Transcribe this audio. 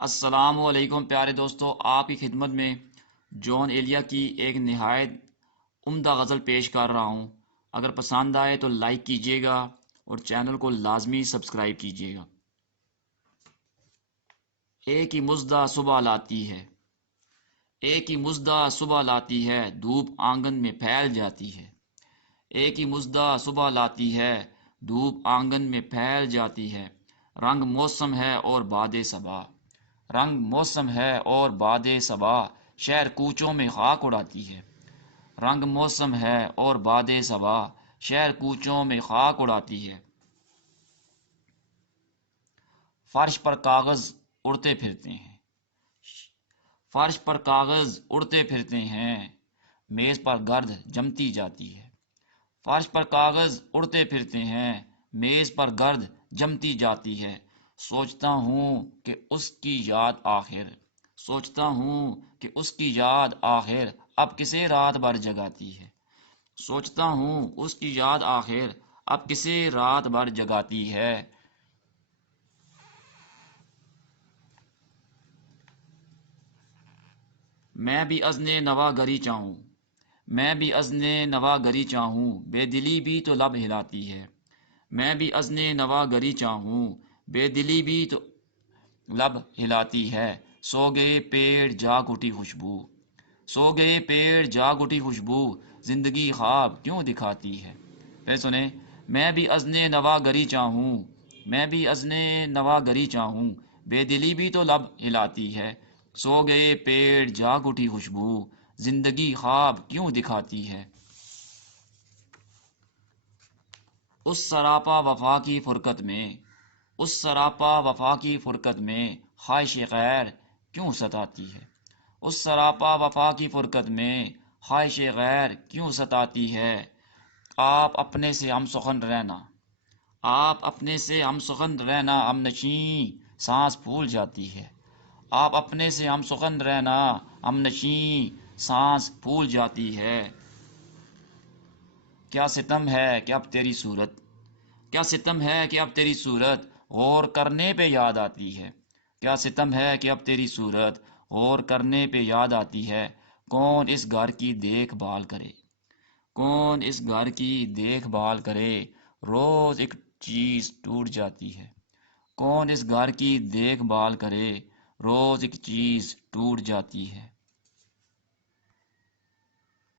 السلام علیکم پیارے دوستو، آپ کی خدمت میں جون ایلیا کی ایک نہایت عمدہ غزل پیش کر رہا ہوں۔ اگر پسند آئے تو لائک کیجیے گا اور چینل کو لازمی سبسکرائب کیجیے گا۔ ایک ہی مژدہ صبح لاتی ہے، ایک ہی مژدہ صبح لاتی ہے، دھوپ آنگن میں پھیل جاتی ہے۔ ایک ہی مژدہ صبح لاتی ہے، دھوپ آنگن میں پھیل جاتی ہے۔ رنگ موسم ہے اور باد صبا، رنگ موسم ہے اور باد صبا، شہر کوچوں میں خاک اڑاتی ہے۔ رنگ موسم ہے اور باد صبا، شہر کوچوں میں خاک اڑاتی ہے۔ فرش پر کاغذ اڑتے پھرتے ہیں، فرش پر کاغذ اڑتے پھرتے ہیں، میز پر گرد جمتی جاتی ہے۔ فرش پر کاغذ اڑتے پھرتے ہیں، میز پر گرد جمتی جاتی ہے۔ سوچتا ہوں کہ اس کی یاد آخر، سوچتا ہوں کہ اس کی یاد آخر اب کسے رات بھر جگاتی ہے۔ سوچتا ہوں اس کی یاد آخر اب کسے رات بھر جگاتی ہے۔ میں بھی ازن نوا گری چاہوں، میں بھی ازن نوا گری چاہوں، بے دلی بھی تو لب ہلاتی ہے۔ میں بھی ازن نوا گری چاہوں، بے دلی بھی تو لب ہلاتی ہے۔ سو گئے پیڑ جاگ اٹھی خوشبو، سو گئے پیڑ جاگ اٹھی خوشبو، زندگی خواب کیوں دکھاتی ہے۔ پھر سنیں، میں بھی ازن نوا گری چاہوں، میں بھی ازن نوا گری چاہوں، بے دلی بھی تو لب ہلاتی ہے۔ سو گئے پیڑ جاگ اٹھی خوشبو، زندگی خواب کیوں دکھاتی ہے۔ اس سراپا وفا کی فرقت میں، اس سراپا وفا کی فرقت میں، خواہش غیر کیوں ستاتی ہے۔ اس سراپا وفا کی فرقت میں، خواہش غیر کیوں ستاتی ہے۔ آپ اپنے سے ہم سخن رہنا، آپ اپنے سے ہم سخن رہنا، ہم نشیں سانس پھول جاتی ہے۔ آپ اپنے سے ہم سخن رہنا، ہم نشیں سانس پھول جاتی ہے۔ کیا ستم ہے کہ اب تیری صورت، کیا ستم ہے کہ اب تیری صورت غور کرنے پہ یاد آتی ہے۔ کیا ستم ہے کہ اب تیری صورت غور کرنے پہ یاد آتی ہے۔ کون اس گھر کی دیکھ بھال کرے، کون اس گھر کی دیکھ بھال کرے، روز ایک چیز ٹوٹ جاتی ہے۔ کون اس گھر کی دیکھ بھال کرے، روز ایک چیز ٹوٹ جاتی ہے۔